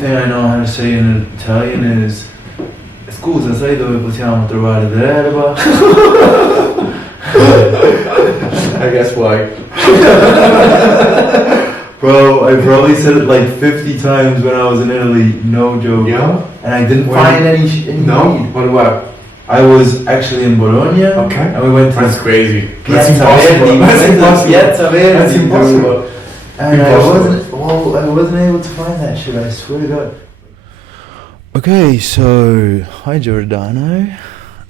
thing I know how to say in Italian is scusa, sai dove possiamo trovare dell'erba? I guess why. Bro, I probably said it like 50 times when I was in Italy, no joke. Yeah? And I didn't find any No? need. What? I was actually in Bologna. Okay. And we went to That's crazy. Piazza That's Verdi. impossible. That's impossible. Piazza Verdi. That's impossible. And I wasn't able to find that shit, I swear to God. Okay, so hi Giordano.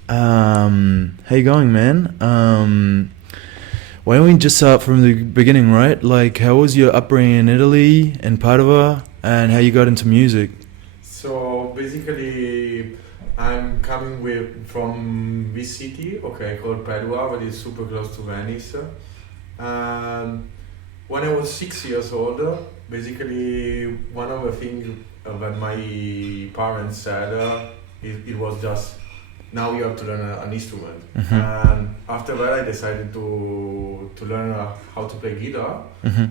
How you going, man? Why don't we just start from the beginning, right? Like, how was your upbringing in Italy, in Padua, and how you got into music? So basically, I'm coming from this city, called Padua, but it's super close to Venice. And when I was 6 years old, basically one of the things that my parents said, it was just, now you have to learn an instrument. Mm-hmm. And after that I decided to learn how to play guitar. Mm-hmm.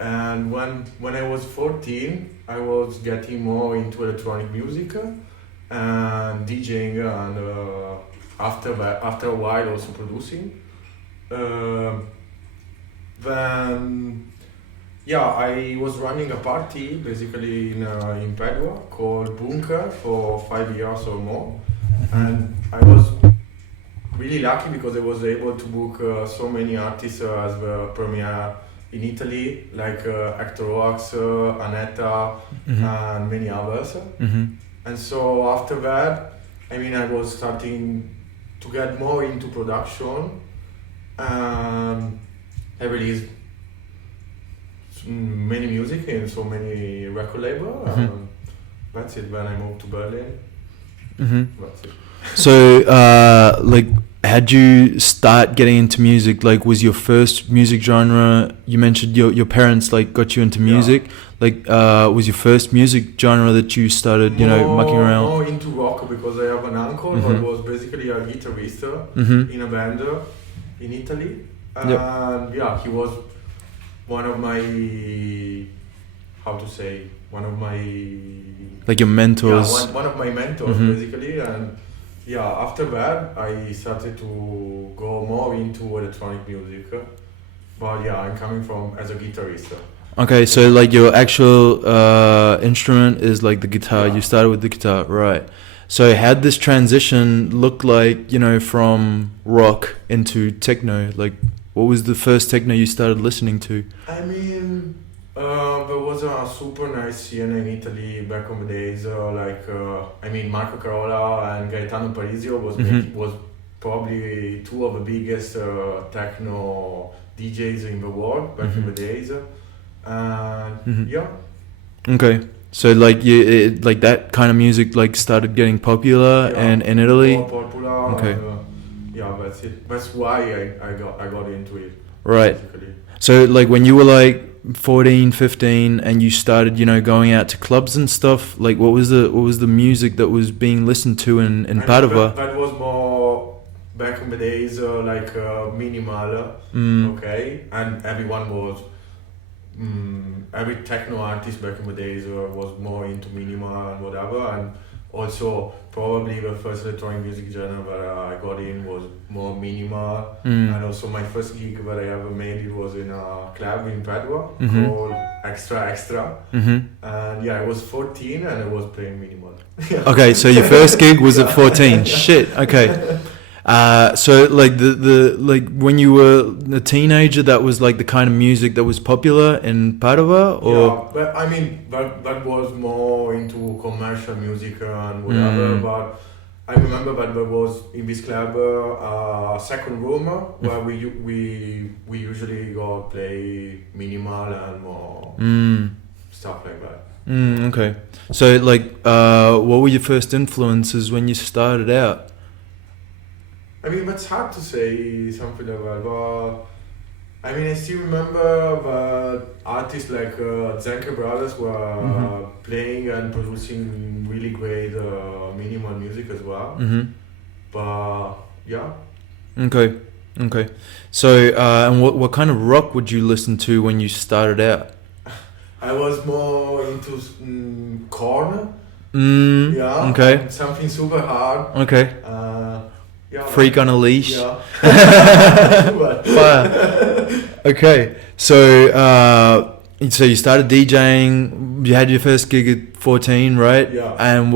And when I was 14, I was getting more into electronic music and DJing, and after a while also producing. Then I was running a party basically in Padua called Bunker for 5 years or more. And I was really lucky because I was able to book so many artists as the premiere in Italy, like Hector, Aneta, Mm-hmm. and many others. Mm-hmm. And so after that, I was starting to get more into production. I released many music in so many record labels. Mm-hmm. That's it. When I moved to Berlin. Mm-hmm. That's it. So, how'd you start getting into music? Like, was your first music genre, you mentioned your parents, like, got you into music. Yeah. Like, was your first music genre that you started, mucking around? More into rock because I have an uncle Mm-hmm. who was basically a guitarist Mm-hmm. in a band in Italy. And Yep. he was one of my, Like your mentors? Yeah, one of my mentors, Mm-hmm. basically. And after that, I started to go more into electronic music. But I'm coming from as a guitarist. Okay, so like your actual instrument is like the guitar. Yeah. You started with the guitar, right? So how'd this transition look like, from rock into techno? Like, what was the first techno you started listening to? There was a super nice scene in Italy back in the days. Marco Carola and Gaetano Parisio was probably two of the biggest techno DJs in the world back in the days. And Mm-hmm. Okay, so like like that kind of music like started getting popular and in Italy. More popular. Okay. And, that's it. That's why I got into it. Right. Basically. So like when you were like 14, 15 and you started, going out to clubs and stuff, like what was the music that was being listened to in Padua? That was more back in the days minimal, okay? And everyone was every techno artist back in the days was more into minimal and whatever, and also probably the first electronic music genre that I got in was more minimal. And also my first gig that I ever made, it was in a club in Padua called Extra. And I was 14 and I was playing minimal. Okay, so your first gig was at 14. Shit. Okay. So like the like when you were a teenager, that was like the kind of music that was popular in Padua, or but that was more into commercial music and whatever. But I remember that there was in this club a second room where we usually go play minimal and more stuff like that. Okay. So like, what were your first influences when you started out? That's hard to say something like that, but I still remember that artists like Zenke Brothers were playing and producing really great minimal music as well. But Okay. So, and what kind of rock would you listen to when you started out? I was more into corn. Yeah. Okay. Something super hard. Okay. Yeah. Freak on a leash. Yeah. Fire. Okay. So you started DJing. You had your first gig at 14, right? Yeah. And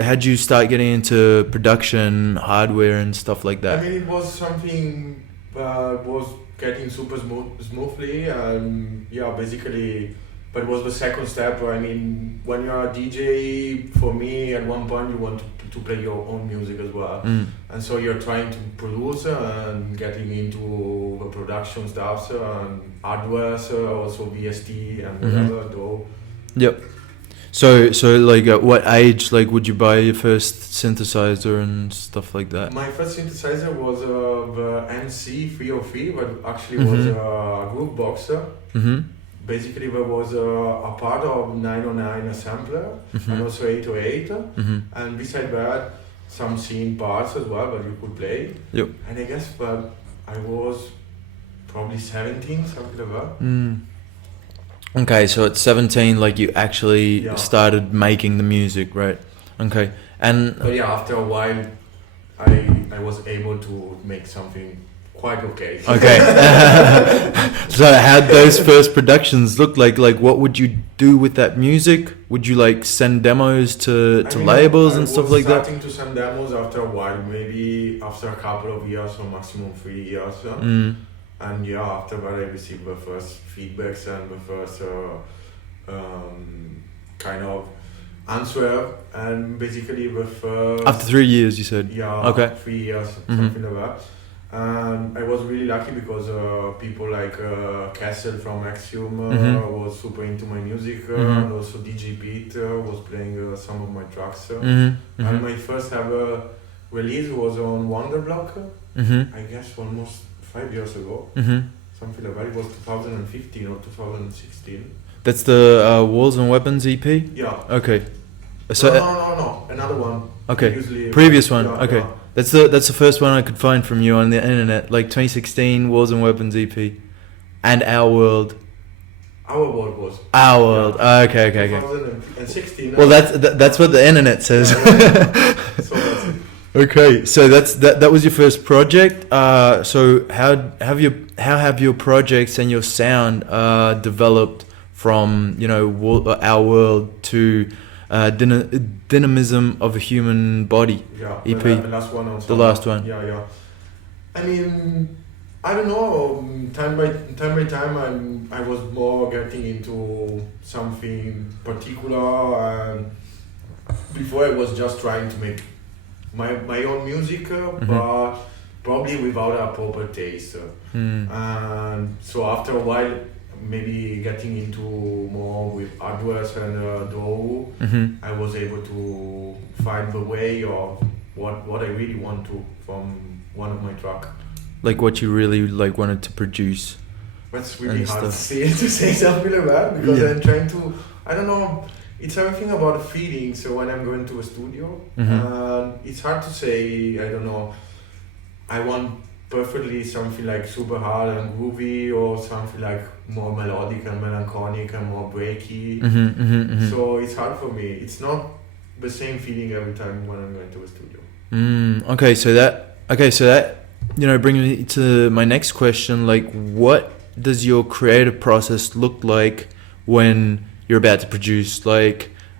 how'd you start getting into production, hardware, and stuff like that? I mean, it was something was getting super smoothly, and yeah, basically. But it was the second step. I mean, when you're a DJ, for me, at one point you want to play your own music as well, and so you're trying to produce and getting into the production stuff and hardware, also VST and whatever. Though. Yep. So like at what age would you buy your first synthesizer and stuff like that? My first synthesizer was the NC303, but actually was a groove boxer. Basically, there was a part of 909 sampler and also 808, and beside that, some scene parts as well that you could play. Yep. And I guess that I was probably 17, something like that. Okay, so at 17, you actually started making the music, right? Okay, but yeah, after a while, I was able to make something quite okay. Okay. So how'd those first productions look like? What would you do with that music? Would you send demos to labels and stuff like that? I was starting to send demos after a while, maybe after a couple of years or maximum 3 years. And yeah, after that I received the first feedbacks and the first kind of answer, and basically the first... After 3 years, you said? Yeah, okay. 3 years, something like that. And I was really lucky because people like Castle from Axiom was super into my music, and also DJ Pete was playing some of my tracks. And my first ever release was on Wonderblock, I guess almost 5 years ago, something like that. It was 2015 or 2016. That's the Walls and Weapons EP? Yeah. Okay. So no, another one. Okay. Previous one. Yeah, okay. Yeah. That's the first one I could find from you on the internet, 2016 Walls and Weapons EP, and Our World. Our World was. Our World. Okay. 2016. Well, that's what the internet says. So that's it. Okay, so that was your first project. So how have your projects and your sound developed from Our World to Dynamism of a Human Body EP? The last one on the last one. Yeah. I mean, I don't know. Time by time, I was more getting into something particular, and before I was just trying to make my own music, but probably without a proper taste. And so after a while, maybe getting into more with hardware and DAW, I was able to find the way of what I really want to from one of my tracks. Like what you really wanted to produce. That's really hard to say something like that, because I'm trying to, I don't know, it's everything about the feeling. So when I'm going to a studio, it's hard to say, I don't know, I want perfectly something super hard and groovy, or something more melodic and melancholic and more breaky. So it's hard for me. It's not the same feeling every time when I'm going to a studio. Okay, so that brings me to my next question. What does your creative process look like when you're about to produce? Do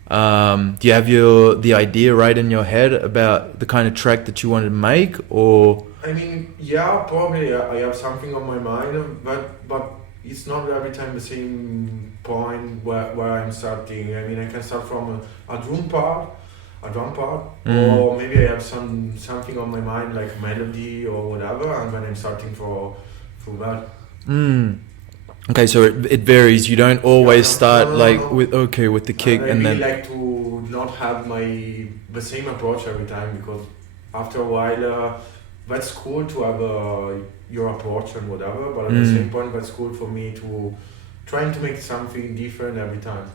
you have the idea right in your head about the kind of track that you want to make, or? I mean, yeah, probably I have something on my mind, but it's not every time the same point where I'm starting. I mean, I can start from a drum part, or maybe I have something on my mind like melody or whatever, and then I'm starting through that. Okay, so it varies. You don't always start with the kick, and then. I really like to not have the same approach every time, because after a while that's cool to have your approach and whatever, but at the same point that's cool for me to trying to make something different every time.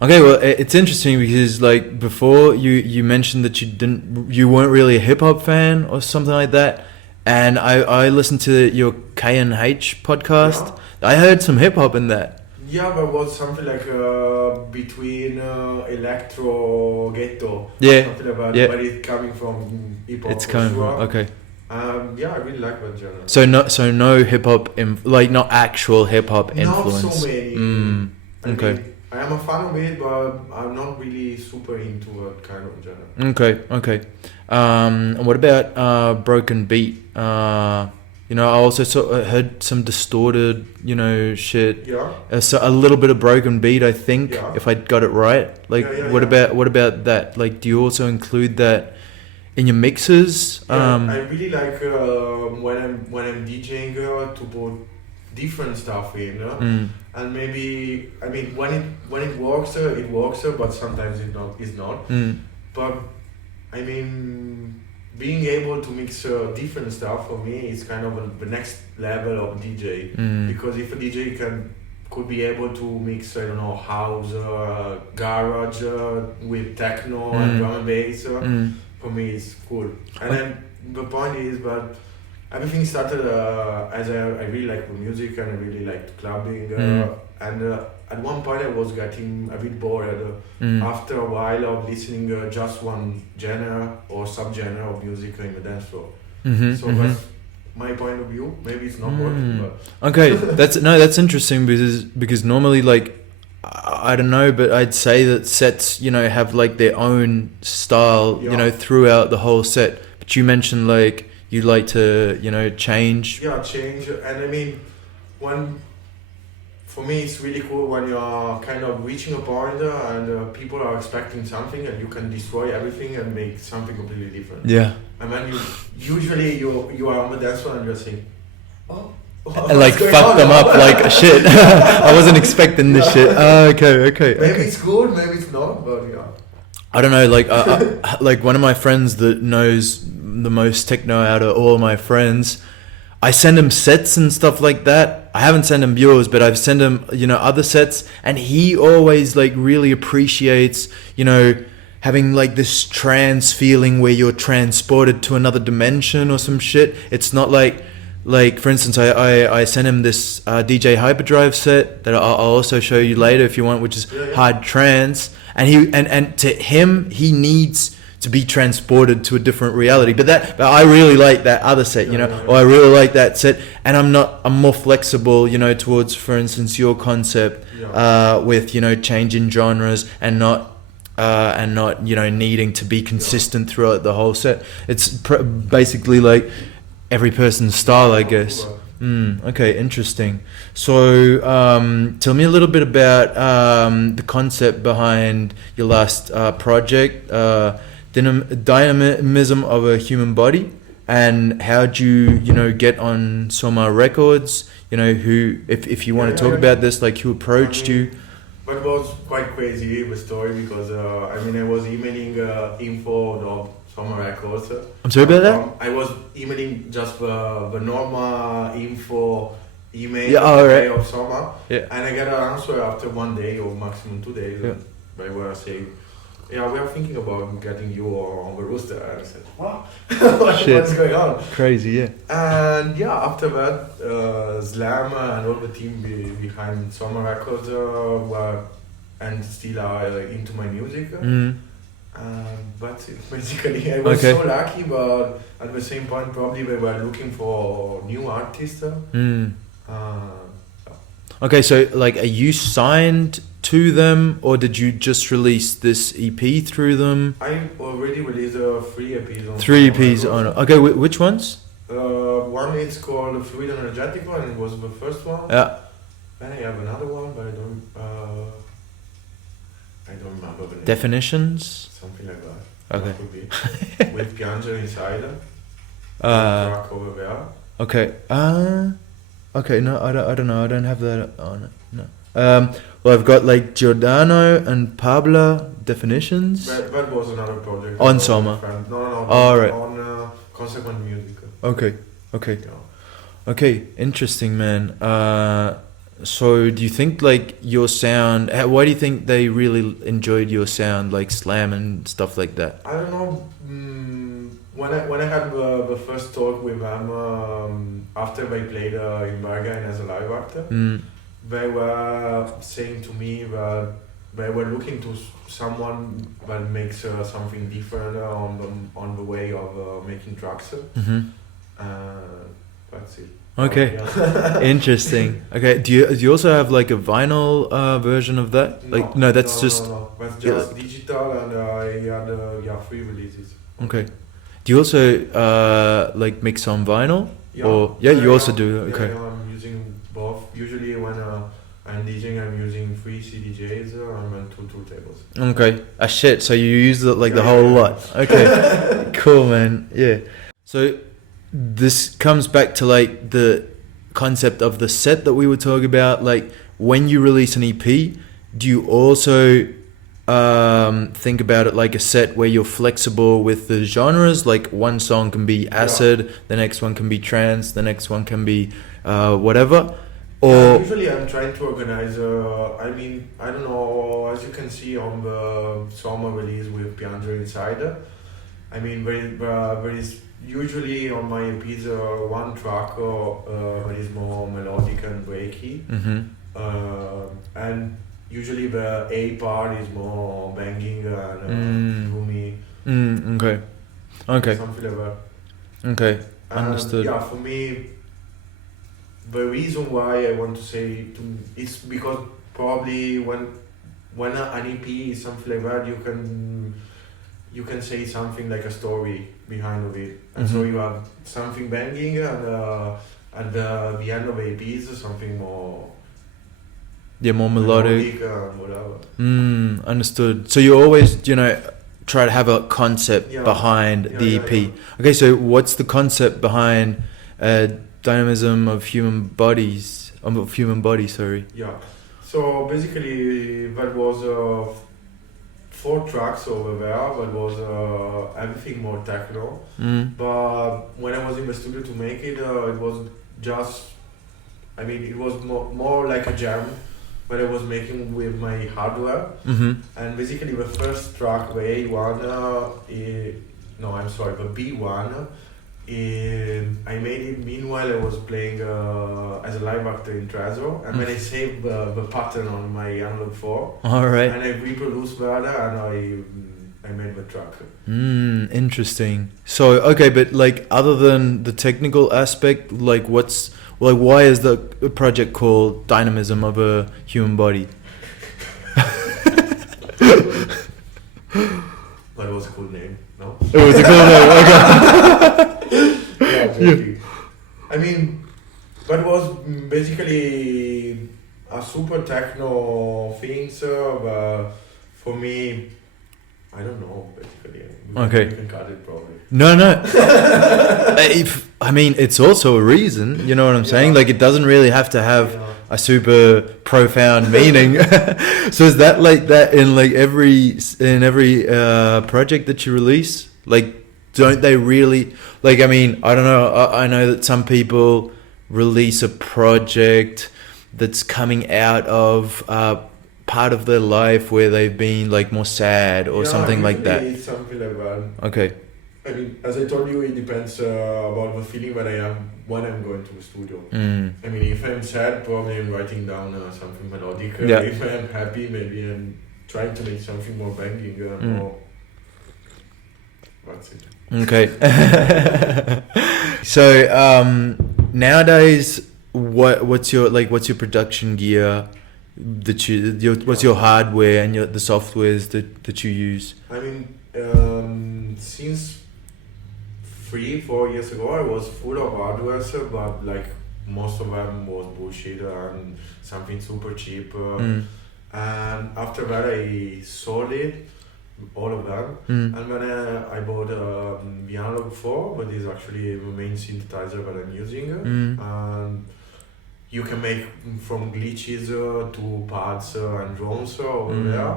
Okay, well, it's interesting because before you mentioned that you weren't really a hip hop fan or something like that. And I listened to your K&H podcast. I heard some hip hop in that. Yeah, but it was something like between electro ghetto. Yeah. Something about, Yeah. but it's coming from hip hop. It's coming from, okay. Yeah, I really like that genre. So no hip hop, like not actual hip hop influence. Not so many. Okay. mean, I am a fan of it, but I'm not really super into that kind of genre. Okay. And what about broken beat? You know, I also heard some distorted, you know, shit. Yeah. So a little bit of broken beat, I think, Yeah. if I got it right. Like, what about that? Like, do you also include that in your mixes? I really like when I'm DJing to put different stuff in, and maybe I mean when it works, but sometimes it's not. But I mean, being able to mix different stuff for me is kind of the next level of DJ, because if a DJ could be able to mix, I don't know, house, garage with techno and drum and bass, for me it's cool. And then the point is, but everything started as I really like the music and I really liked clubbing, and at one point I was getting a bit bored after a while of listening just one genre or subgenre of music in the dance floor. So that's my point of view. Maybe it's not working, but okay, that's interesting because normally, like, I don't know, but I'd say that sets, you know, have like their own style, you know, throughout the whole set. But you mentioned like you like to, you know, change. Yeah, change. And I mean, for me it's really cool when you're kind of reaching a point and people are expecting something and you can destroy everything and make something completely different. Yeah. And then you are on the dance floor and you're saying, and like fuck them up like shit. I wasn't expecting this shit. Okay. Maybe it's good, maybe it's not, but yeah. I don't know. Like, like one of my friends that knows the most techno out of all my friends, I send him sets and stuff like that. I haven't sent him yours, but I've sent him, you know, other sets, and he always like really appreciates, you know, having like this trance feeling where you're transported to another dimension or some shit. It's not like for instance, I sent him this DJ Hyperdrive set that I'll also show you later if you want, which is hard trance, and and to him he needs to be transported to a different reality. But I really like that other set, you know, or I really like that set, and I'm more flexible, you know, towards, for instance, your concept with, you know, changing genres and not you know needing to be consistent throughout the whole set. It's basically like every person's style, I guess. Okay, interesting. So tell me a little bit about the concept behind your last project, Dynamism of a Human Body, and how'd you know, get on Soma Records? You know, who, if you want to talk about this, like who approached you? But it was quite crazy, the story, because I mean, I was emailing info of Soma Records. I'm sorry about that? I was emailing just the normal info email of Soma, and I got an answer after 1 day or maximum 2 days. They were saying, yeah, we are thinking about getting you on the roster. And I said, what? What's going on? Crazy, yeah. And yeah, after that, Slam and all the team behind Soma Records were and still are into my music. But basically, I was so lucky, but at the same point, probably they were looking for new artists. Okay, so like, are you signed to them, or did you just release this EP through them? I already released 3 EPs on. 3 EPs on. Okay, which ones? One is called Fluid and Energetical, and it was the first one. Yeah. Then I have another one, but I don't remember the name. Definitions? Something like that. Okay. That could be. With Pianger inside. Track over there. Okay. Okay. No, I don't know. I don't have that on it. No. Well, I've got like Giordano and Pablo Definitions. That was another project. On Soma. No. All right. On Consequent Music. Okay. Yeah. Okay. Interesting, man. So do you think like your sound, why do you think they really enjoyed your sound, like Slam and stuff like that? I don't know. When I had the first talk with them after they played in Bergen as a live actor, they were saying to me that they were looking to someone that makes something different on the way of making tracks. That's it. Okay. Yeah. Interesting. Okay. Do you also have like a vinyl version of that? Like no, that's just no. That's just digital, and I had 3 releases. okay. Do you also like mix on vinyl? Yeah. Or you also do. Okay. Yeah, I'm using both. Usually when I'm DJing, I'm using 3 CDJs and 2 turntables. Okay. Ah shit. So you use the whole lot. Okay. Cool, man. Yeah. So this comes back to like the concept of the set that we were talking about. Like when you release an EP, do you also think about it like a set where you're flexible with the genres? Like one song can be acid, the next one can be trance, the next one can be whatever. Or usually I'm trying to organize. I mean, I don't know. As you can see on the Soma release with Pianger inside. I mean, there is usually on my EPs one track that is more melodic and breaky, and usually the A part is more banging and gloomy. Okay. Something like that. Okay. Understood. Yeah, for me, the reason why I want to say it's because probably when an EP is something like that, you can say something like a story behind of it, and so you have something banging, and at the end of the EP is something more. Yeah, more melodic. Whatever. Understood. So you always, try to have a concept behind the EP. Yeah. Okay, so what's the concept behind dynamism of human bodies? Of human body, sorry. Yeah. So basically, that was 4 tracks over there. That was everything more techno. But when I was in the studio to make it, it was just. I mean, it was more like a jam. That I was making with my hardware, and basically the first track, the A1, the B1, I made it meanwhile I was playing as a live actor in Trezor, and then I saved the pattern on my analog 4. All right. And I reproduced that, and I made the track. Interesting. So okay, but like other than the technical aspect, like why is the project called Dynamism of a Human Body? That was a cool name, no? It was a cool name, okay. Yeah. I mean, that was basically a super techno thing, but for me, I don't know, basically. Okay. You can cut it probably. No. It's also a reason, you know what I'm saying? Like, it doesn't really have to have a super profound meaning. So is that like that in like every project that you release? Like, don't they really, like, I mean, I don't know. I know that some people release a project that's coming out of part of their life where they've been like more sad or something like that. It's something like that. Okay. I mean, as I told you, it depends about the feeling that I have when I'm going to the studio. I mean, if I'm sad, probably I'm writing down something melodic. If I'm happy, maybe I'm trying to make something more banging. More. That's it. Okay. So nowadays, what's your production gear? What's your hardware and the softwares that you use? I mean, since 3-4 years ago, I was full of hardware, but like most of them was bullshit and something super cheap. And after that, I sold it, all of them, and then I bought the Analog 4, but it's actually the main synthesizer that I'm using. And you can make from glitches to pads and drones over there.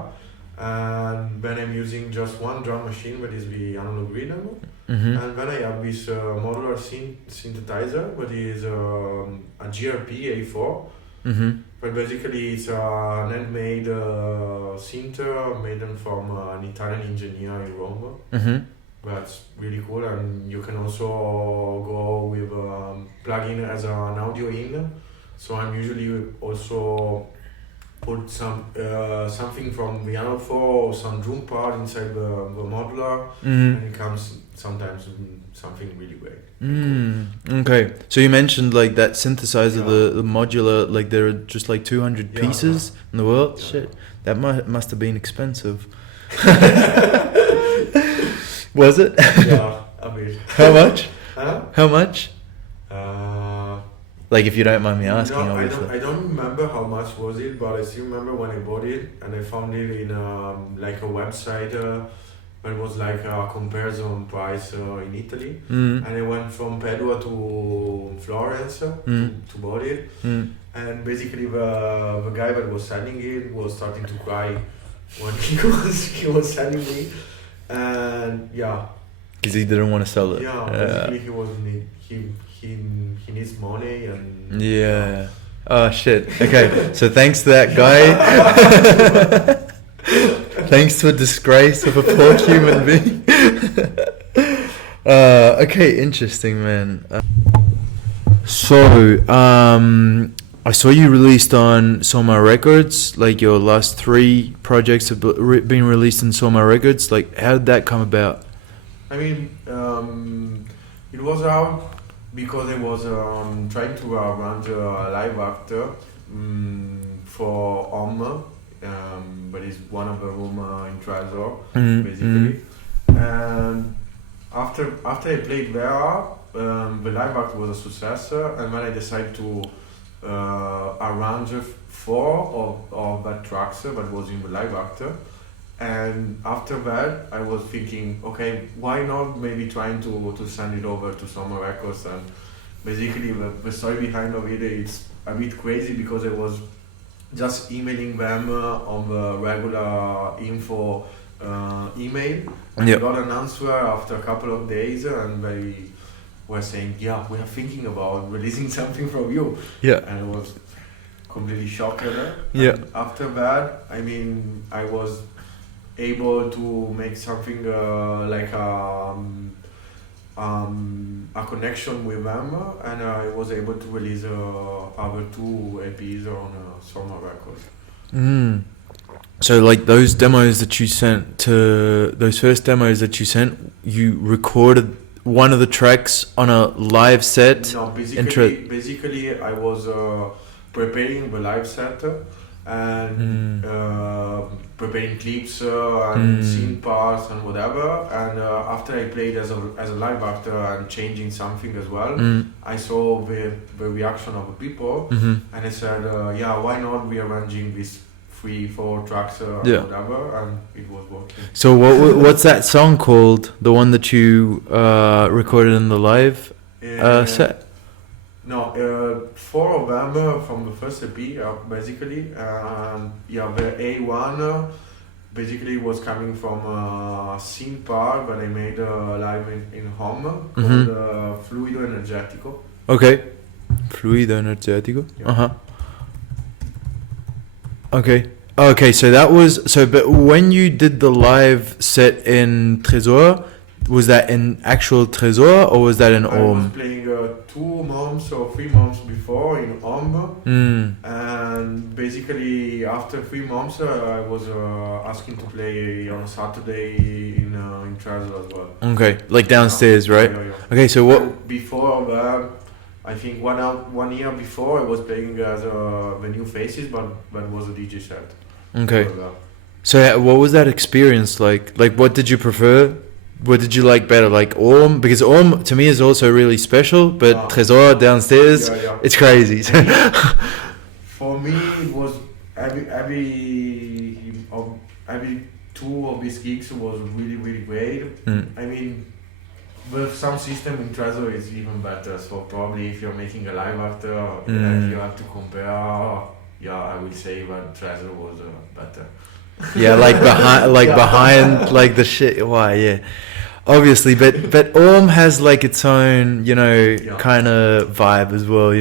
And then I'm using just one drum machine, that is the analog rhythm. And then I have this modular synthesizer, that is a GRP A4. But basically it's an handmade synth made from an Italian engineer in Rome. That's really cool, and you can also go with plug in as an audio in. So I'm usually also put something from Piano 4 or some drum part inside the modular, and it comes sometimes something really great. Okay, so you mentioned like that synthesizer, the modular, like there are just like 200 pieces in the world. Shit, that must have been expensive. Was it? Yeah, a bit. How much? Huh? How much? Like if you don't mind me asking, no, obviously. I don't remember how much was it, but I still remember when I bought it and I found it in like a website. It was like a comparison price in Italy, and I went from Padua to Florence to buy it, and basically the guy that was selling it was starting to cry when he was selling me, and because he didn't want to sell it. Basically he was he needs money and Oh shit. Okay, so thanks to that guy. Thanks to a disgrace of a poor human being. Okay, interesting, man. So, I saw you released on Soma Records. Like your last 3 projects have been released on Soma Records. Like, how did that come about? I mean, it was out because I was trying to arrange a live actor for Om. But it's one of the room in Trésor, basically. And after I played there, the live act was a success, and then I decided to arrange 4 of that tracks that was in the live actor. And after that, I was thinking, okay, why not maybe trying to send it over to Soma Records? And basically, the story behind of it, it's a bit crazy because I was just emailing them on the regular info email. And I got an answer after a couple of days, and they were saying, we are thinking about releasing something from you. And I was completely shocked at that. And after that, I mean, I was able to make something like a connection with them, and I was able to release our 2 EPs on Soma Records. So like those demos that you sent those first demos that you sent, you recorded one of the tracks on a live set? No, basically I was preparing the live set and preparing clips and scene parts and whatever, and after I played as a live actor and changing something as well, I saw the reaction of the people, and I said why not rearranging these 3-4 tracks whatever, and it was working. So what's that song called, the one that you recorded in the live set? No, 4 of them from the first EP, basically. The A1 basically was coming from a scene part that I made live in home called Fluido Energetico. Okay, Fluido Energetico. Okay, so that was but when you did the live set in Trésor, was that in actual Trésor or was that in Om? I was playing 2 months or 3 months before in Om, and basically after 3 months I was asking to play on a Saturday in Trésor as well. Okay, like downstairs, right? Okay, so what? Before that, I think 1 year before I was playing as the New Faces, but that was a DJ set. Okay. So what was that experience like? Like, what did you prefer? What did you like better? Like Om, because Om to me is also really special, but Trésor downstairs, it's crazy. For me, it was every 2 of these gigs was really, really great. I mean, with some system in Trésor is even better. So probably if you're making a live actor, you have to compare. I would say that Trésor was better. Behind like the shit. Why? Obviously, but Om has like its own, kind of vibe as well.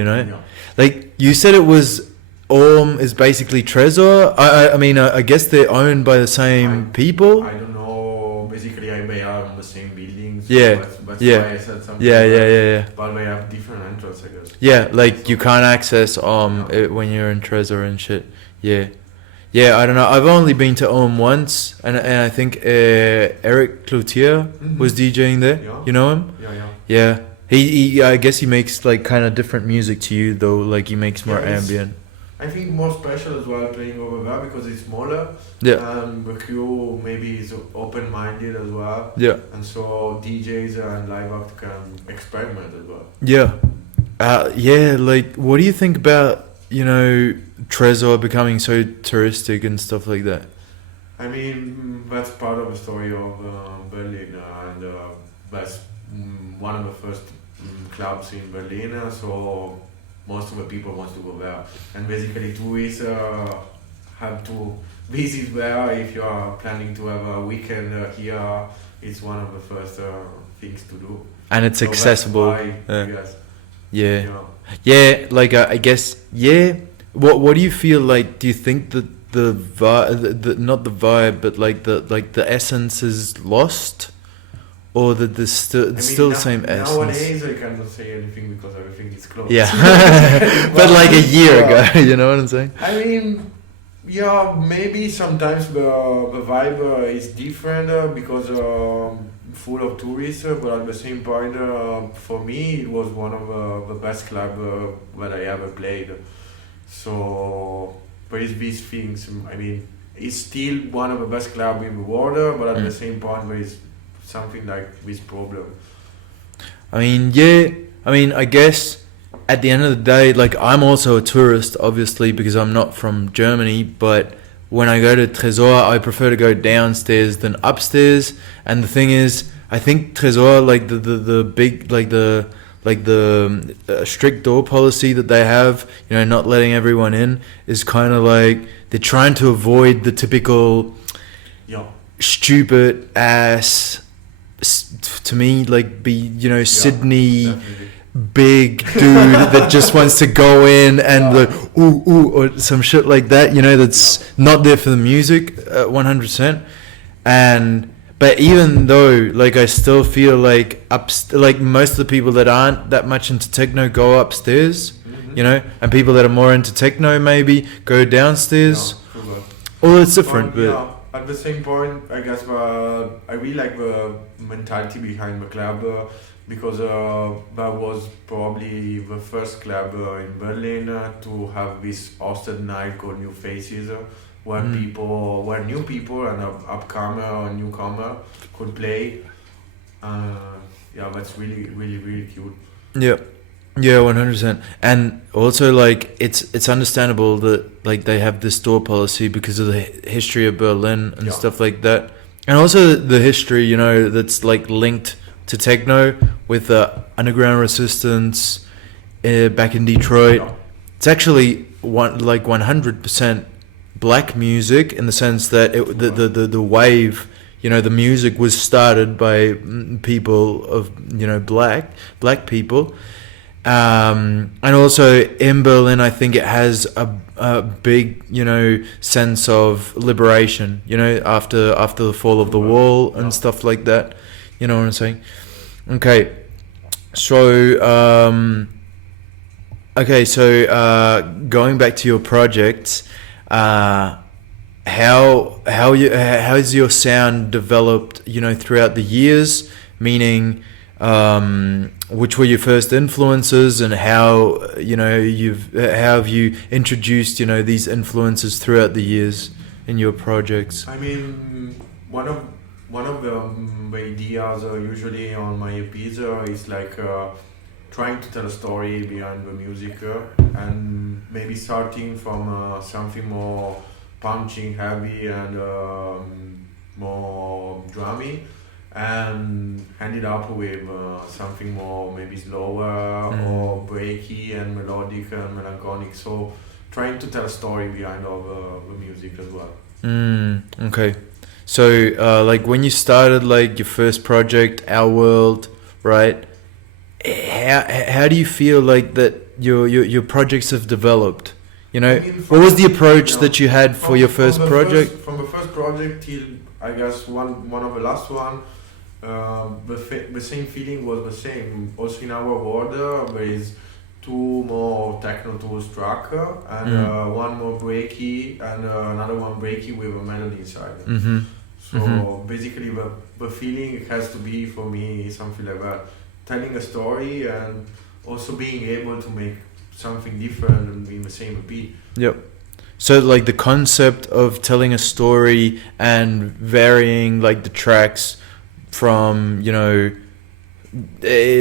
Like you said, it was Om is basically Trésor. I mean, I guess they're owned by the same people. I don't know. Basically, I they are on the same building. So Yeah. That's Yeah. why I said something. Yeah. But they have different entrance, I guess. Yeah, like you can't access it when you're in Trezor and shit. Yeah. Yeah, I don't know. I've only been to once, and I think Eric Cloutier was DJing there. Yeah. You know him? Yeah. Yeah. He I guess he makes like kind of different music to you though. Like he makes more Yeah, ambient. I think more special as well playing over there because it's smaller. Yeah. And the crew maybe is open-minded as well. Yeah. And so DJs and live act can experiment as well. Yeah. Yeah, like what do you think about, Trezor becoming so touristic and stuff like that? I mean, that's part of the story of Berlin, and that's one of the first clubs in Berlin. So most of the people want to go there, and basically tourists have to visit there. If you are planning to have a weekend here, it's one of the first things to do. And it's So accessible. that's why, I guess, Yeah. you know. Yeah, like I guess. Yeah. What do you feel like? Do you think that the vibe, not the vibe, but like the essence is lost, or that there's still the same essence? Nowadays, I cannot say anything because everything is closed. Yeah, but like a year ago, you know what I'm saying? I mean, yeah, maybe sometimes the vibe is different because full of tourists, but at the same point, for me, it was one of the best clubs that I ever played. So there is these things. I mean, it's still one of the best clubs in the world, but at the same point, there is something like this problem. I mean, yeah. I mean, I guess at the end of the day, like I'm also a tourist, obviously, because I'm not from Germany. But when I go to Trezor, I prefer to go downstairs than upstairs. And the thing is, I think Trezor, like the big, like the strict door policy that they have, not letting everyone in, is kind of like they're trying to avoid the typical stupid ass, to me, like Sydney Definitely. big dude that just wants to go in and like ooh or some shit like that, that's not there for the music, 100%. But even though, like, I still feel like like most of the people that aren't that much into techno go upstairs, and people that are more into techno maybe go downstairs. Yeah, true. Well, it's different, But, but at the same point, I guess I really like the mentality behind the club because that was probably the first club in Berlin to have this hosted night called New Faces. Where new people and upcomer or newcomer could play. That's really, really, really cute. Yeah, 100%. And also, like, it's understandable that like they have this door policy because of the history of Berlin and stuff like that, and also the history, that's like linked to techno with underground resistance back in Detroit. Yeah. It's actually 100% black music in the sense that the wave, the music was started by people of black people, and also in Berlin I think it has a big sense of liberation, after the fall of the wall and stuff like that, you know what I'm saying? Okay, so going back to your projects, how's your sound developed, throughout the years? Meaning, which were your first influences, and how have you introduced these influences throughout the years in your projects? I mean, one of the ideas usually on my EPs is like trying to tell a story behind the music and maybe starting from something more punching, heavy, and more drummy, and end it up with something more maybe slower or breaky and melodic and melancholic. So trying to tell a story behind all the music as well. Okay. So like when you started like your first project, Our World, right? How do you feel like that your projects have developed? What was the approach that you had for your first project? From the first project till I guess one of the last one, the same feeling was the same. Also in our world, there is two more techno tools track and one more breaky and another one breaky with a melody inside. So basically the feeling has to be for me something like that, telling a story and also being able to make something different in the same beat. Yep. So like the concept of telling a story and varying like the tracks from, you know,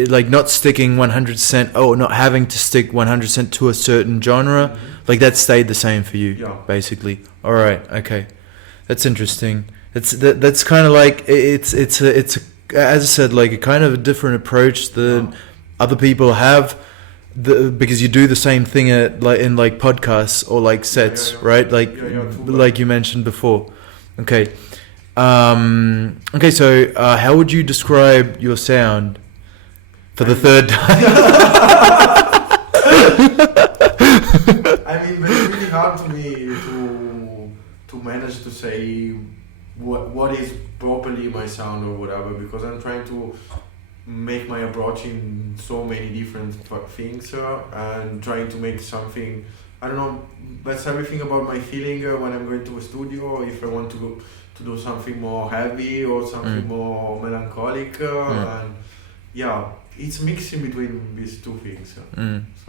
like not sticking 100% or not having to stick 100% to a certain genre, like that stayed the same for you, basically. All right, okay, that's interesting. That's kind of like it's a, as I said, like a kind of a different approach than other people have. Because you do the same thing in podcasts or like sets, right? Like you mentioned before. Okay. Okay. So, how would you describe your sound for the third time? I mean, it's really hard to me to manage to say what is properly my sound or whatever, because I'm trying to make my approach in so many different things and trying to make something, I don't know, that's everything about my feeling when I'm going to a studio, if I want to do something more heavy or something more melancholic and it's mixing between these two things. So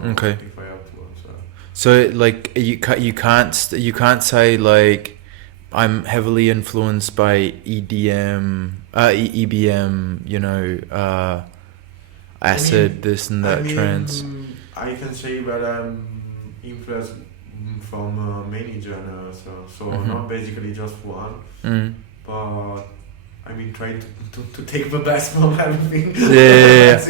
okay. If I have to answer. So like you can't say like I'm heavily influenced by EDM, EBM, you know, acid, this and that, trance. I can say that I'm influenced from many genres, so not basically just one, but I mean trying to take the best from everything. Yeah.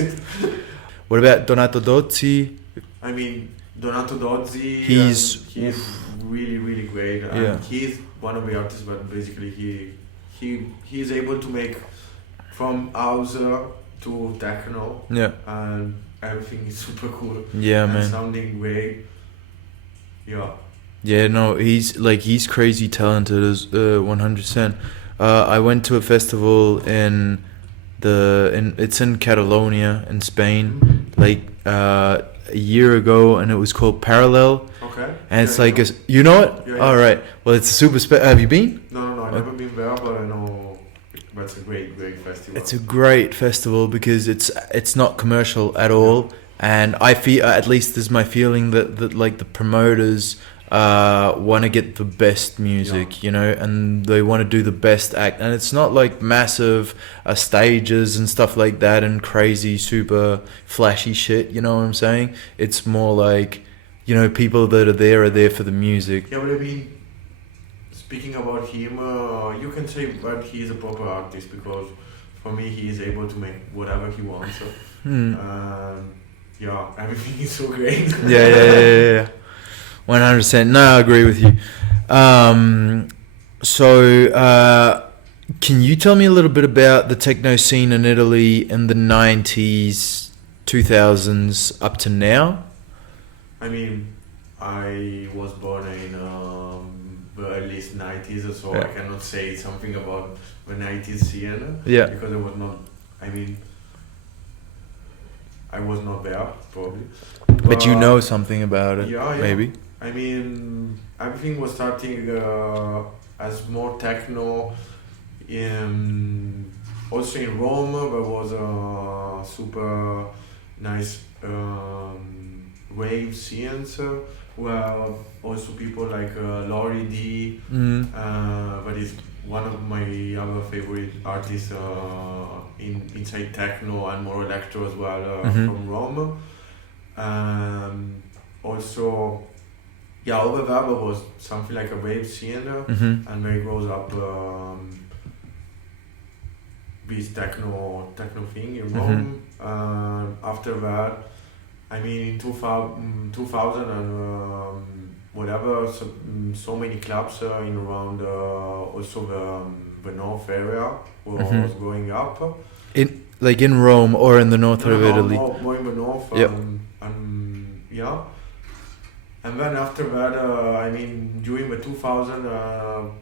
What about Donato Dozzi? I mean, Donato Dozzi, he's really, really great, and he's one of the artists, but basically he is able to make from house to techno, and everything is super cool. Yeah, man, sounding great. Yeah, no, he's crazy talented as 100%. I went to a festival it's in Catalonia in Spain, like a year ago, and it was called Parallel. Okay. And it's you know it? Yeah. All right. Well, it's a super have you been? No, I've never been there, but I know that's a great festival. It's a great festival because it's not commercial at all, and I feel, at least this is my feeling, that like the promoters want to get the best music, you know, and they want to do the best act, and it's not like massive stages and stuff like that and crazy super flashy shit, you know what I'm saying? It's more like, you know, people that are there for the music. Yeah, but I mean, speaking about him, you can say that he is a proper artist, because for me he is able to make whatever he wants. Everything is so great. Yeah. 100%. No, I agree with you. So, can you tell me a little bit about the techno scene in Italy in the 90s, 2000s up to now? I mean, I was born in the early 90s, so I cannot say something about the 90s scene. Yeah. Because I was not, I was not there, probably. But you know something about it, maybe? I mean, everything was starting as more techno. Also in Rome, there was a super nice rave scenes where also people like Lori D, that is one of my other favorite artists inside techno and more electro as well, from Rome. Also, over there was something like a rave scene, and where it grows up this techno thing in Rome. After that, I mean, in 2000 and whatever, so many clubs in around also the north area was going up. In Rome or in the north of Italy? More in the north. And then after that, I mean, during the 2000,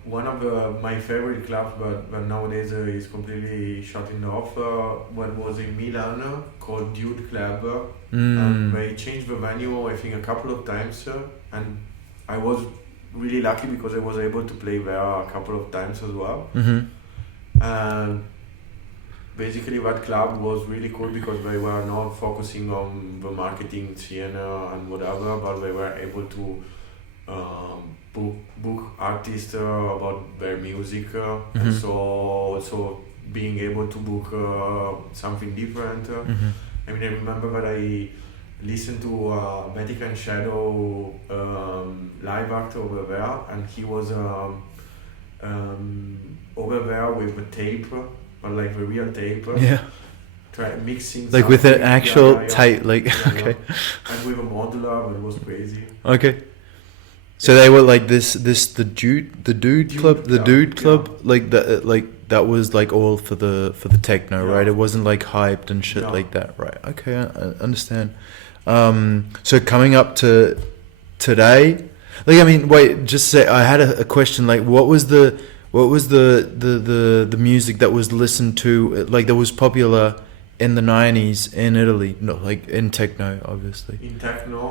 one of my favorite clubs, but nowadays is completely shutting off, what was in Milan called Dude Club. And they changed the venue, I think, a couple of times. And I was really lucky because I was able to play there a couple of times as well. And basically that club was really cool because they were not focusing on the marketing scene and whatever, but they were able to book artists about their music, and so also being able to book something different. I mean, I remember that I listened to Vatican Shadow live act over there, and he was over there with the tape, but like the real tape. Mixing like with an actual tape, like okay. And with a modular, but it was crazy. Okay. So they were like the dude club, like that was like all for the techno, right? It wasn't like hyped and shit like that, right? Okay, I understand. So coming up to today, like, I mean, wait, just say, I had a question, like, what was the music that was listened to, like, that was popular in the 90s in Italy? No, like in techno, obviously. In techno,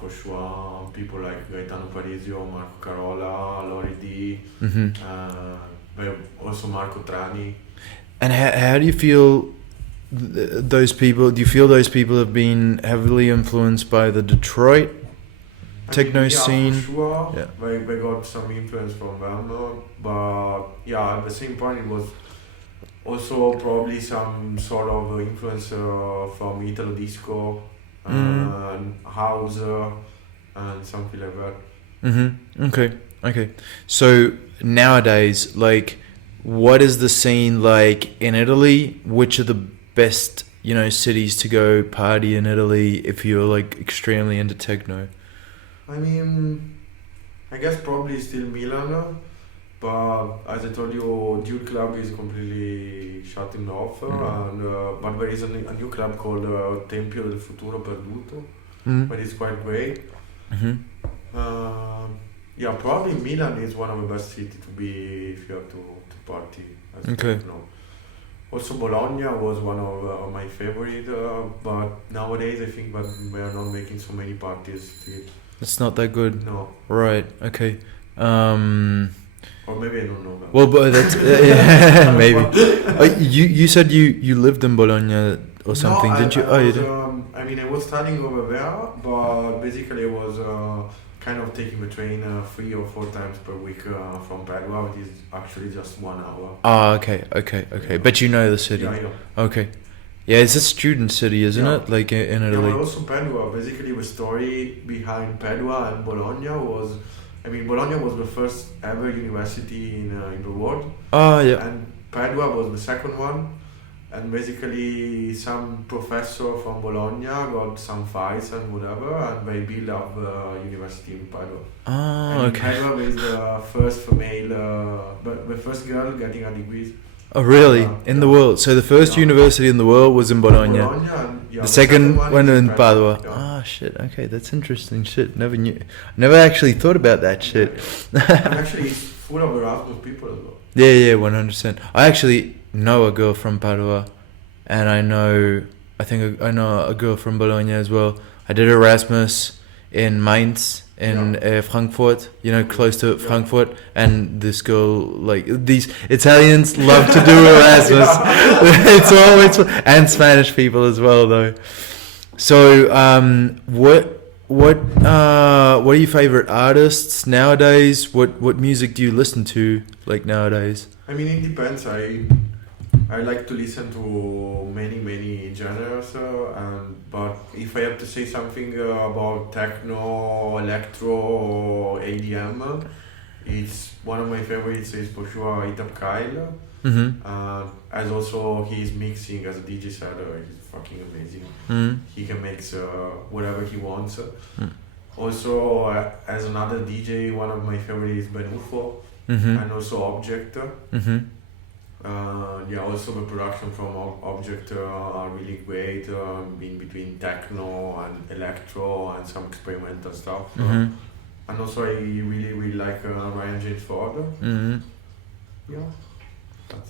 for sure, people like Gaetano Parisio, Marco Carola, Lori D, also Marco Trani. And how do you feel those people? Do you feel those people have been heavily influenced by the Detroit techno scene? For sure. They got some influence from them, but at the same point it was also probably some sort of influence from Italo disco and house and something like that. Okay. So nowadays, like, what is the scene like in Italy? Which are the best, cities to go party in Italy if you're like extremely into techno? I mean, I guess probably still Milan, but as I told you, Dude Club is completely shutting off, but there is a new club called Tempio del Futuro Perduto, but it's quite great. Probably Milan is one of the best cities to be if you have to party. Techno. Also Bologna was one of my favorite, but nowadays I think that we are not making so many parties still. It's not that good. No. Right. Okay. Or maybe I don't know that. Well, but that's maybe. You said you lived in Bologna or something, didn't you? You did. I mean, I was studying over there, but basically I was kind of taking the train 3 or 4 times per week from Padua, which is actually just 1 hour. Ah, okay. But you know the city. Yeah, I know. Okay. Yeah, it's a student city, isn't it? Like in Italy. Yeah, but also Padua. Basically, the story behind Padua and Bologna was, Bologna was the first ever university in the world. Oh, yeah. And Padua was the second one. And basically, some professor from Bologna got some fights and whatever, and they built up the university in Padua. Oh, okay. Padua is the first female, the first girl getting a degree. Oh, really? In the world? So the first university in the world was in Bologna. The second one in Padua. Oh, shit. Okay, that's interesting. Shit, never knew. Never actually thought about that shit. And actually, it's full of Erasmus people as well. Yeah, 100%. I actually know a girl from Padua, and I know a girl from Bologna as well. I did Erasmus in Mainz, in Frankfurt, close to Frankfurt, and this girl, like, these Italians love to do Erasmus. It's always, and Spanish people as well, though. So, what are your favorite artists nowadays? What music do you listen to, like, nowadays? I mean, it depends. I like to listen to many genres, but if I have to say something about techno, electro, or ADM, it's one of my favorites is for sure Itab Kyle. As also he's mixing as a DJ set, he's fucking amazing. He can mix whatever he wants. Also, as another DJ, one of my favorites is Ben UFO, and also Object. Yeah, also the production from Object are really great, in between techno and electro and some experimental stuff. And also I really like Ryan James Ford. Yeah.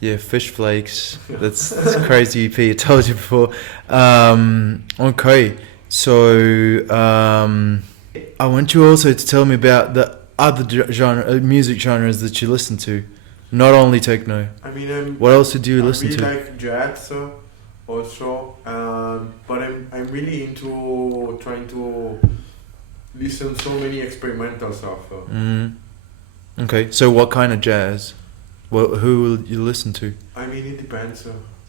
Yeah, Fish Flakes. That's crazy EP. I told you before. Okay, so I want you also to tell me about the other music genres that you listen to, not only techno. I mean, what else do you listen to? I really like jazz also, but I'm really into trying to listen so many experimental stuff. Okay, so what kind of jazz? Well, who will you listen to? I mean, it depends.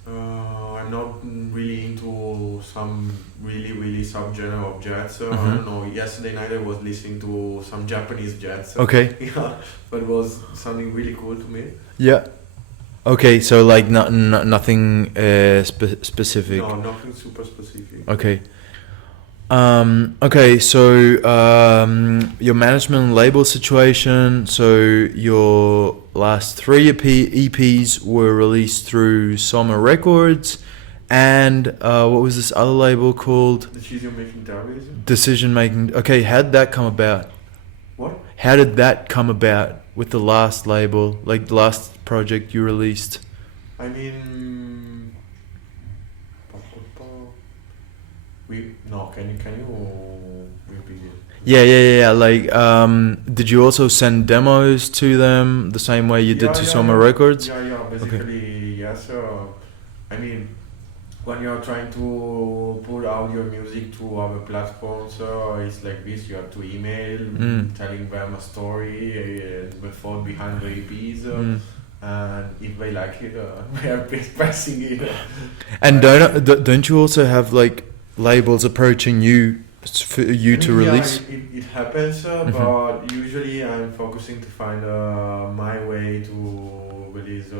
I'm not really into some really subgenre of jazz. I don't know. Yesterday night I was listening to some Japanese jazz. Okay. Yeah, but it was something really cool to me. Yeah. Okay, so like nothing specific. No, nothing super specific. Okay. Okay, so your management and label situation. So your last 3 EPs were released through Soma Records, and what was this other label called? Decision Making Diaries. Decision Making. Okay, how did that come about? What? How did that come about with the last label, like the last project you released? I mean, can you repeat it? Yeah. Like, did you also send demos to them the same way you did to Soma Records? Yeah. Basically, okay. Yes. I mean, when you're trying to put out your music to other platforms, it's like this. You have to email, telling them a story, the thought behind the EPs. And if they like it, they are pressing it. And don't you also have like labels approaching you for you to release? It happens, but usually I'm focusing to find my way to release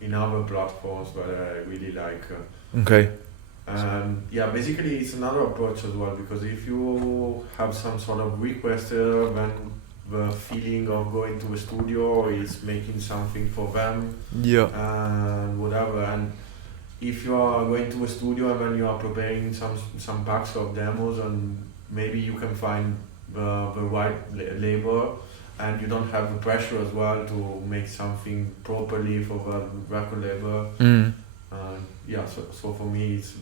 in other platforms that I really like. Okay. And basically it's another approach as well, because if you have some sort of request, then the feeling of going to a studio is making something for them. Yeah. And whatever. And if you are going to a studio and then you are preparing some packs of demos, and maybe you can find the right label, and you don't have the pressure as well to make something properly for the record label. So for me it's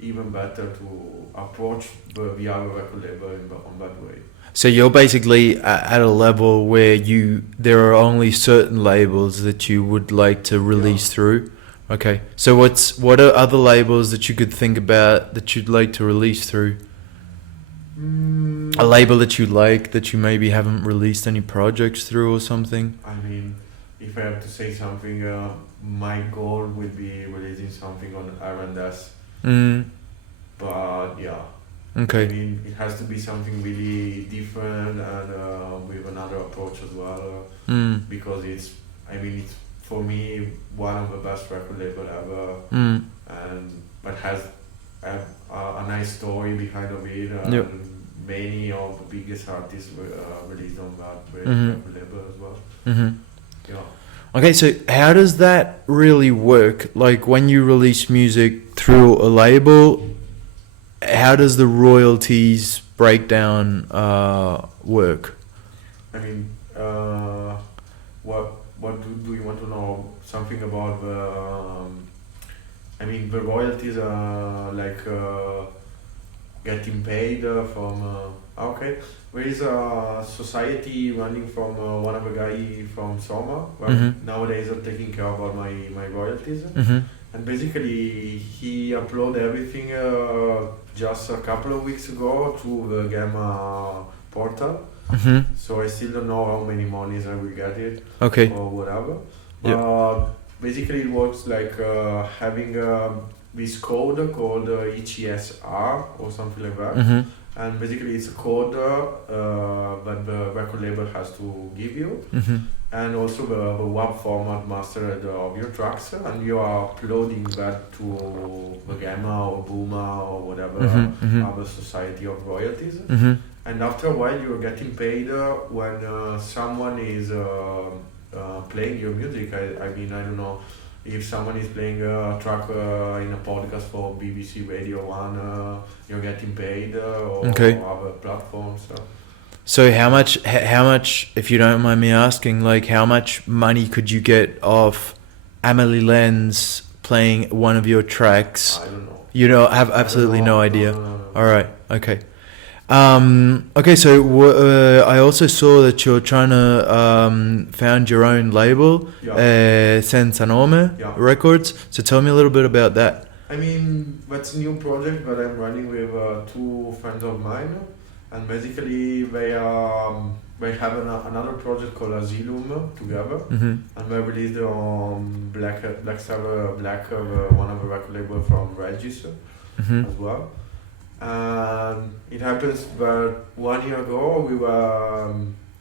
even better to approach the other record label on that way. So you're basically at a level where there are only certain labels that you would like to release through. Okay. So what are other labels that you could think about that you'd like to release through? A label that you like that you maybe haven't released any projects through or something? I mean, if I have to say something, my goal would be releasing something on R&S. But yeah. Okay. I mean, it has to be something really different and with another approach as well. Because it's for me one of the best record label ever, but has a nice story behind of it. Many of the biggest artists were released on that record label as well. Yeah. Okay, so how does that really work? Like when you release music through a label, how does the royalties breakdown work? I mean, what do you want to know? Something about the royalties are like getting paid from. Okay, there is a society running from one of the guy from Soma. Nowadays I'm taking care about my royalties. And basically he uploaded everything just a couple of weeks ago to the Gamma portal. So I still don't know how many monies I will get it. Okay. Or whatever. But basically it works like having this code called ECSR or something like that. And basically it's a code that the record label has to give you. And also the WAV format mastered of your tracks, and you are uploading that to the Gamma or Booma or whatever other society of royalties. And after a while you're getting paid when someone is playing your music. I mean, I don't know, if someone is playing a track in a podcast for BBC Radio 1, you're getting paid or other platforms. So how much, if you don't mind me asking, like how much money could you get off Amelie Lenz playing one of your tracks? I don't know. You have absolutely no idea. No. All right. Okay. Okay. So I also saw that you're trying to found your own label, Senza Nome Records. So tell me a little bit about that. I mean, that's a new project that I'm running with two friends of mine, and basically they have another project called Asylum together, and they released on Black one of the record labels from Regis as well. And it happens that 1 year ago we were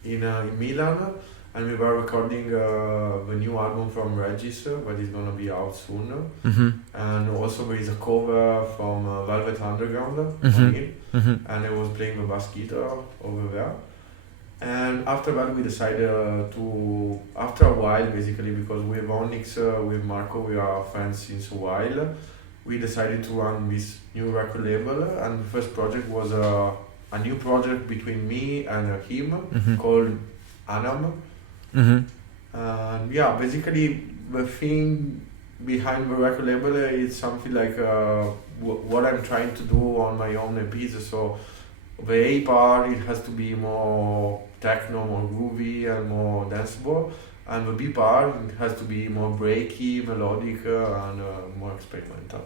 in Milan, and we were recording the new album from Regis that is gonna be out soon. And also there is a cover from Velvet Underground on it, and I was playing the bass guitar over there. And after that we decided after a while, basically, because with Oniks, with Marco, we are friends since a while, we decided to run this new record label, and the first project was a new project between me and him called Anam. And basically the thing behind the record label is something like what I'm trying to do on my own EPs. So the A part, it has to be more techno, more groovy and more danceable, and the B part, it has to be more breaky, melodic and more experimental.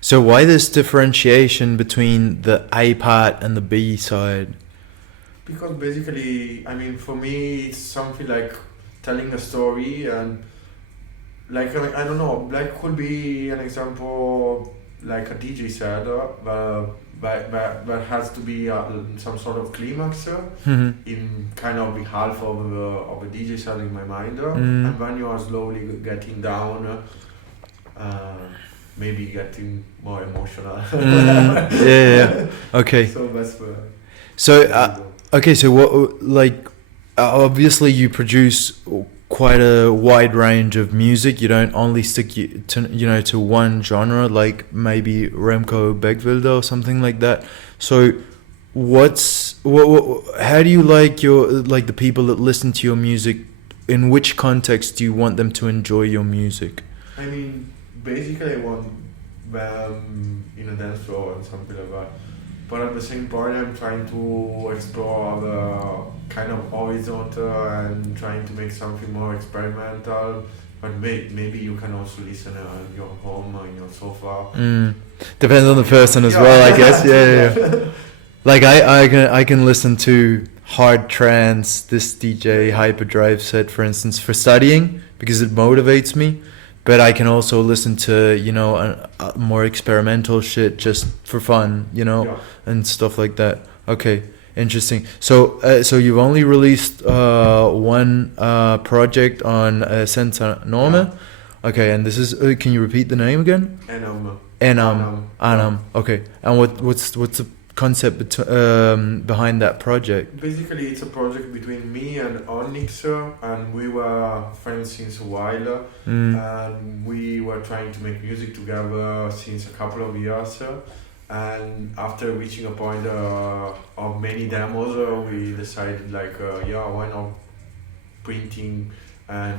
So why this differentiation between the A part and the B side? Because basically, I mean, for me, it's something like telling a story, and like, I don't know, like could be an example like a DJ set, but has to be some sort of climax in kind of behalf of the DJ set in my mind, and when you are slowly getting down, maybe getting more emotional. Okay. So that's okay, so what, like, obviously you produce quite a wide range of music. You don't only stick to one genre, like maybe Remco Beckvilder or something like that. So how do you like the people that listen to your music, in which context do you want them to enjoy your music? I mean, basically I want them in a dance floor and something like that. But at the same point, I'm trying to explore the kind of horizontal and trying to make something more experimental. But maybe you can also listen in your home, in your sofa. Depends on the person as well, I guess. Yeah. Like I can listen to hard trance, this DJ Hyperdrive set, for instance, for studying because it motivates me. But I can also listen to, a more experimental shit just for fun, and stuff like that. Okay, interesting. So you've only released one project on Senza Nome. Okay, and this is. Can you repeat the name again? Anam. Okay, and what's the concept behind that project? Basically, it's a project between me and Oniks, and we were friends since a while, and we were trying to make music together since a couple of years, and after reaching a point of many demos, we decided why not printing and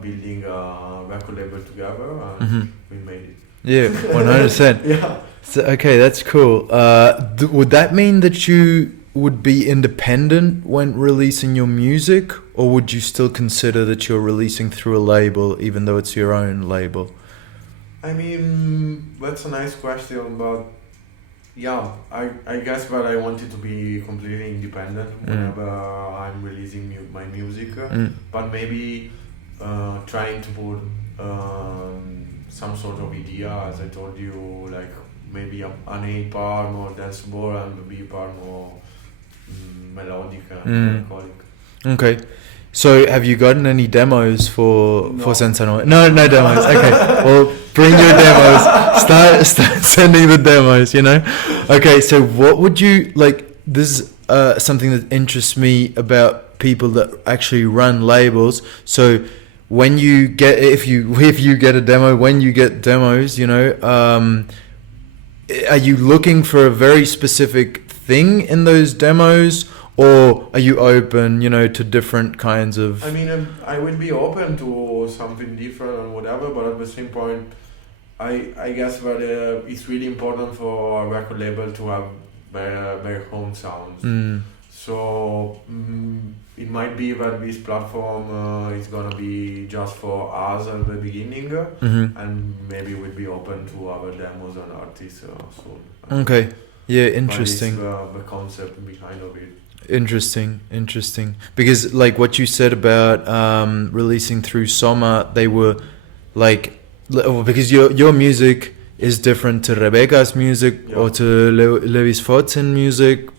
building a record label together, and we made it. Yeah, 100%. Yeah. So, okay, that's cool. Would that mean that you would be independent when releasing your music, or would you still consider that you're releasing through a label, even though it's your own label? I mean, that's a nice question, but I guess that I wanted to be completely independent whenever I'm releasing my music, but maybe trying to put some sort of idea, as I told you, like maybe an A part more danceable and the B part more melodic and melancholic. Okay. So have you gotten any demos for Senza Nome? No demos. Okay. Well, bring your demos. Start sending the demos, Okay, so what would you like? This is something that interests me about people that actually run labels. So when you get if you get a demo, when you get demos, you know, are you looking for a very specific thing in those demos, or are you open, you know, to different kinds of? I mean, I would be open to something different or whatever, but at the same point, I guess that it's really important for a record label to have their own sounds. So it might be that this platform is gonna be just for us at the beginning, and maybe we'll be open to other demos and artists soon. Okay, yeah, interesting. But it's the concept behind of it. Interesting. Because like what you said about releasing through Soma, they were like, because your music is different to Rebecca's music, Yeah. or to Lewis Fortson music,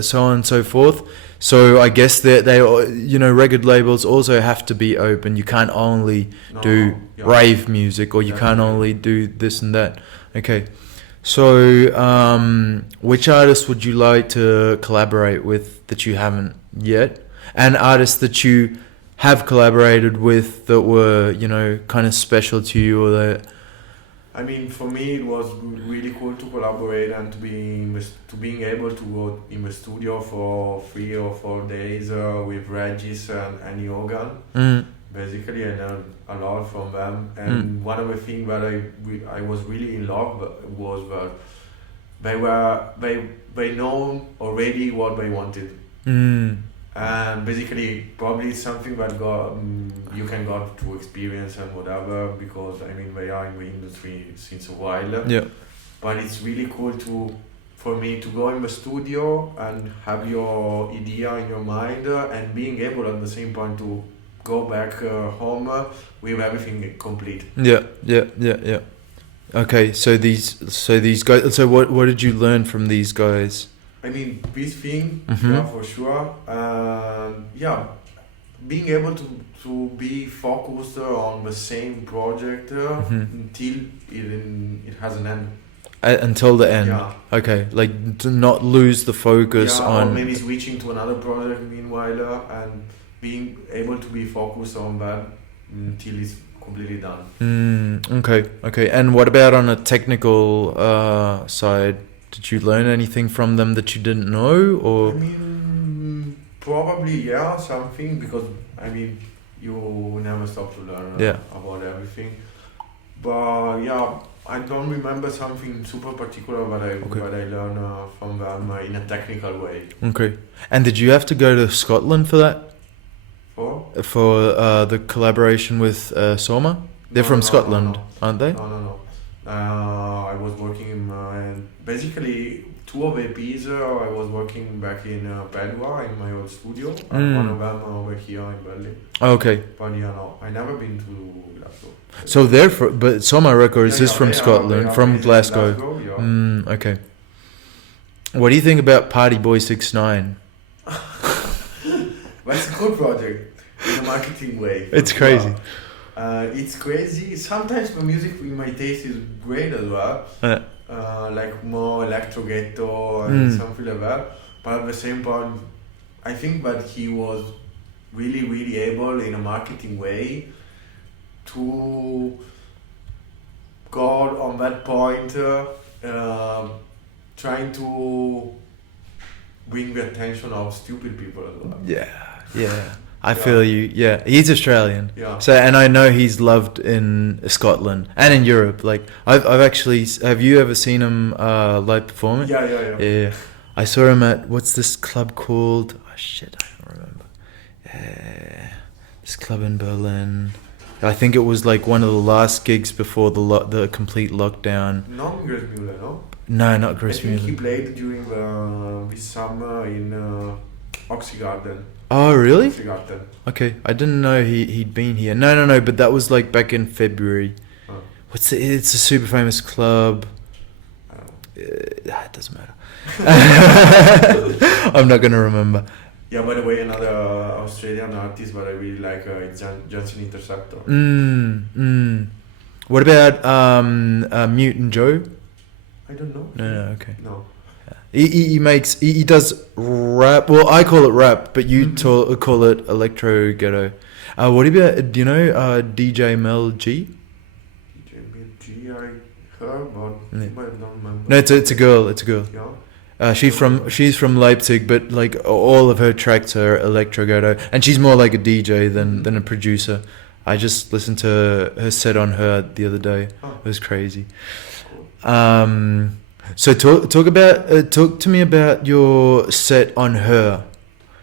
so on and so forth. So I guess they you know, record labels also have to be open. You can't only do rave music, or you can't only do this and that. Okay. So, which artists would you like to collaborate with that you haven't yet? And artists that you have collaborated with that were, you know, kind of special to you, or that? I mean, for me, it was really cool to collaborate and to being able to go in the studio for 3 or 4 days with Regis and Yogan. Basically, I learned a lot from them, and one of the things that I was really in love was that they know already what they wanted, and basically probably it's something that you can got to experience and whatever, because I mean they are in the industry since a while. Yeah. But it's really cool for me to go in the studio and have your idea in your mind, and being able at the same point to go back home with everything complete. Yeah. Okay, so these guys. So what did you learn from these guys? I mean, this thing, yeah, for sure. Yeah, being able to be focused on the same project until it has an end. Until the end. Yeah. Okay, like to not lose the focus on. Or maybe switching to another project meanwhile, and being able to be focused on that until it's completely done. Okay. And what about on a technical side? Did you learn anything from them that you didn't know, or? I mean, probably something, because I mean you never stop to learn about everything. But yeah, I don't remember something super particular that I learned from them in a technical way. Okay. And did you have to go to Scotland for that? For the collaboration with Soma? They're from Scotland, aren't they? No. I was working in basically 2 of the EPs. I was working back in Padua in my old studio, and one of them over here in Berlin. Okay. But I never been to Glasgow. So they're but Soma Records is from Scotland, from Glasgow. Okay. What do you think about Party Boy 69? That's a good project in a marketing way. It's crazy. It's crazy. Sometimes the music in my taste is great as well. Like more electro ghetto and something like that. But at the same point, I think that he was really, really able in a marketing way to go on that point, trying to bring the attention of stupid people as well. Yeah. I feel you. Yeah, he's Australian. Yeah. So, and I know he's loved in Scotland and in Europe. Like, I've actually. Have you ever seen him live performing? Yeah. I saw him at, what's this club called? Oh shit, I don't remember. This club in Berlin. I think it was like one of the last gigs before the complete lockdown. Not Gressmüller, no? No, not I Gressmüller. think he played during this summer in Oxygarden. Oh, really? Oxygarden. Okay, I didn't know he'd been here. No, but that was like back in February. Oh. It's a super famous club. It doesn't matter. I'm not gonna remember. Yeah, by the way, another Australian artist that I really like is Johnson Interceptor. What about Mutant Joe? I don't know. No, okay. No. He does rap. Well, I call it rap, but you call it electro ghetto. What about, do you know DJ Mel G? DJ I heard, but Yeah. I don't remember. No, it's a girl. It's a girl. Yeah. She's from Leipzig, but like all of her tracks are electro Giordano, and she's more like a DJ than a producer. I just listened to her set on her the other day. Oh. It was crazy. So talk to me about your set on her.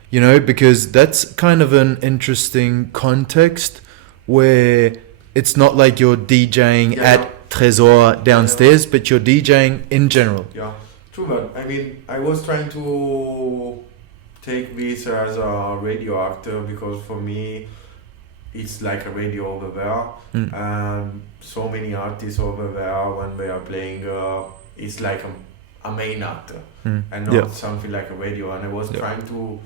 You know, because that's kind of an interesting context where it's not like you're DJing at Tresor downstairs, but you're DJing in general. Yeah, true, but I mean, I was trying to take this as a radio actor because for me, it's like a radio over there, and so many artists over there when they are playing, it's like a main actor and not something like a radio. And I was trying to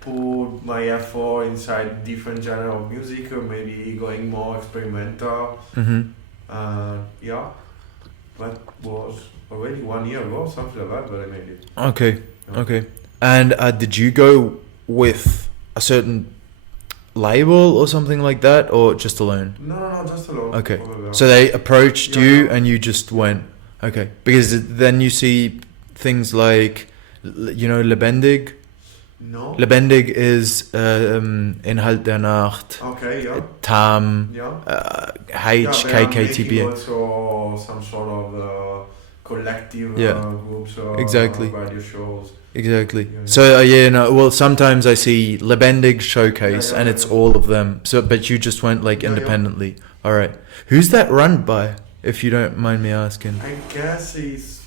put my effort inside different genre of music, or maybe going more experimental. Yeah, that was already 1 year ago, something like that, but I made it. Okay. And did you go with a certain label or something like that, or just alone? No, just alone. Okay, so they approached you and you just went. Okay, because then you see things like, you know, Lebendig. No. Lebendig is Inhalt der Nacht. Okay, yeah. Tam, HKKTB. Also some sort of collective groups or radio shows. Exactly. So sometimes I see Lebendig showcase and it's all of them. So, but you just went like independently. All right. Who's that run by, if you don't mind me asking? I guess if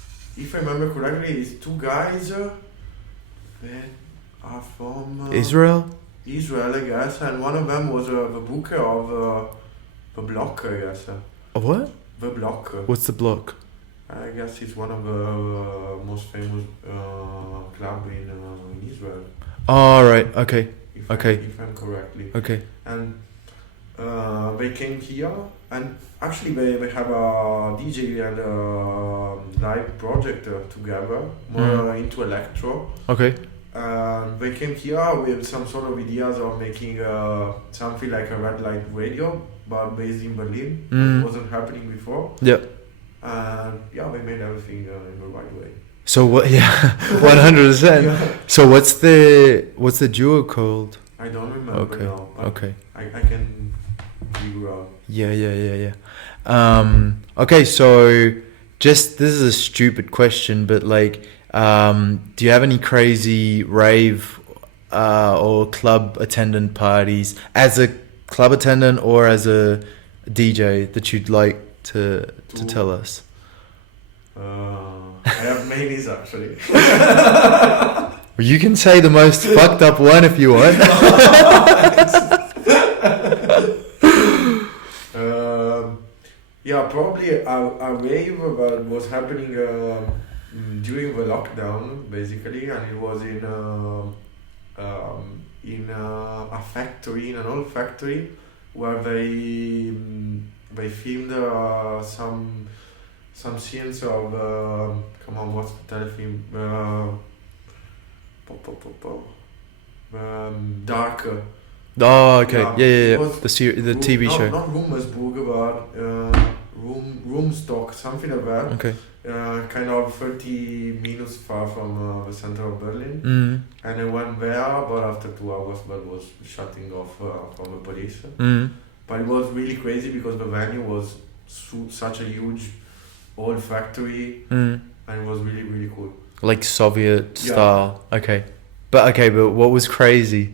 I remember correctly, it's two guys that are from Israel, I guess, and one of them was the booker of the block, I guess. What? The block. What's the block? I guess it's one of the most famous club in Israel. Oh, right. Okay. If I'm correctly. Okay. And they came here, and actually they have a DJ and a live project together, more into electro. Okay. They came here with some sort of ideas of making something like a red light radio, but based in Berlin. It wasn't happening before. Yeah. And we made everything in the right way. So what? Yeah, 100%. So what's the duo called? I don't remember now. Okay. I can figure out. Yeah. Okay, so this is a stupid question, but like, do you have any crazy rave or club attendant parties as a club attendant or as a DJ that you'd like to tell us? I have maybes actually. Well, you can say the most fucked up one if you want. Probably a rave that was happening during the lockdown, basically, and it was in a factory, in an old factory, where they filmed some scenes of what's the telefilm? Dark. Oh, okay. Yeah. The TV show. Not Rumersburg, but Roomstock, something like that. Okay. Kind of 30 minutes far from the center of Berlin. And I went there, but after 2 hours, that was shutting off from the police. But it was really crazy because the venue was such a huge old factory, and it was really, really cool. Like Soviet style. Okay. But what was crazy?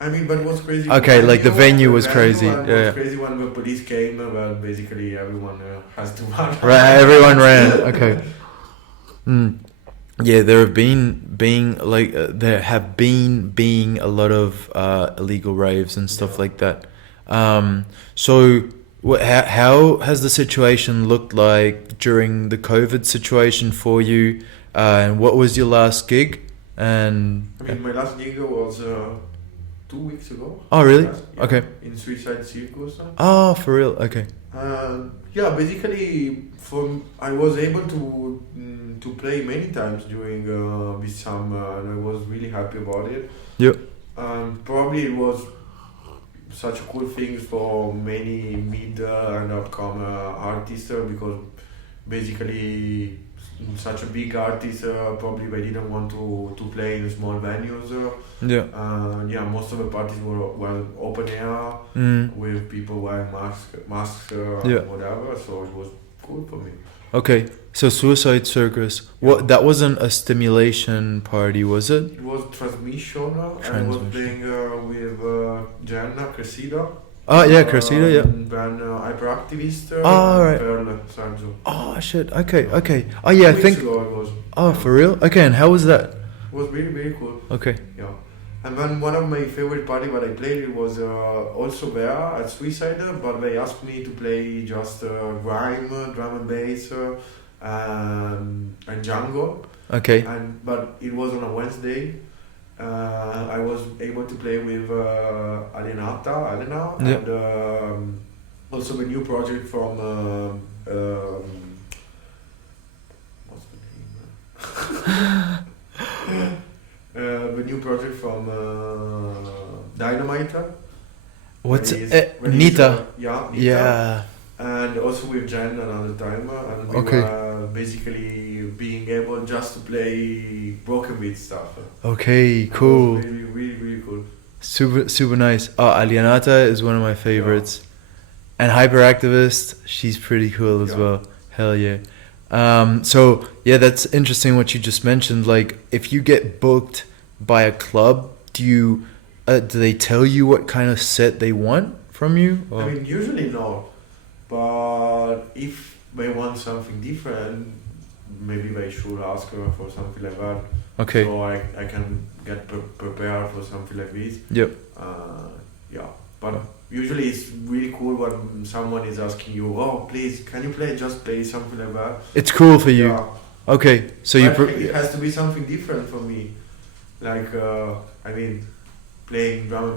I mean, but it was crazy. Okay, like the venue was crazy. It was crazy when the police came, but basically everyone has to run. Right, everyone ran. Okay. Yeah, there have been a lot of illegal raves and stuff like that. So how has the situation looked like during the COVID situation for you? And what was your last gig? And I mean, my last gig was 2 weeks ago. Oh, really? Yeah, okay. In Suicide Circus. Oh, for real? Okay. Basically, I was able to play many times during this summer, and I was really happy about it. Yep. Probably it was such a cool thing for many mid and upcoming artists because basically such a big artist probably they didn't want to play in small venues. Yeah, most of the parties were open air with people wearing masks whatever. So it was cool for me. Okay, so Suicide Circus. What? That wasn't a stimulation party, was it? It was transmission. I was playing with Gianna Cressida. Oh yeah, Cressida. Yeah. Then hyperactivist. Right. Pearl Sanzo. Oh shit. Okay. Oh yeah, I think. Ago it was. Oh, for real? Okay, and how was that? It was really cool. Okay. Yeah. And then one of my favorite party that I played it was also there at Suicide, but they asked me to play just grime, drum and bass, and Django. Okay. But it was on a Wednesday. I was able to play with Elena, and also the new project from what's the name? The new project from Dynamite. What's Nita? Nita. Yeah. And also with Jen another time, and we were basically being able just to play broken beat stuff. Okay, cool. It was really cool. Super nice. Alienata is one of my favorites. And Hyperactivist, she's pretty cool as well. Hell yeah. So yeah, that's interesting what you just mentioned. Like, if you get booked by a club, do they tell you what kind of set they want from you? Or? I mean, usually no, but if they want something different, maybe they should ask her for something like that. Okay. So I can get prepared for something like this. Yep. Yeah, but usually it's really cool when someone is asking you, oh, please, can you play something like that? It's cool for you. Yeah. Okay, so it has to be something different for me. Like, I mean, playing drum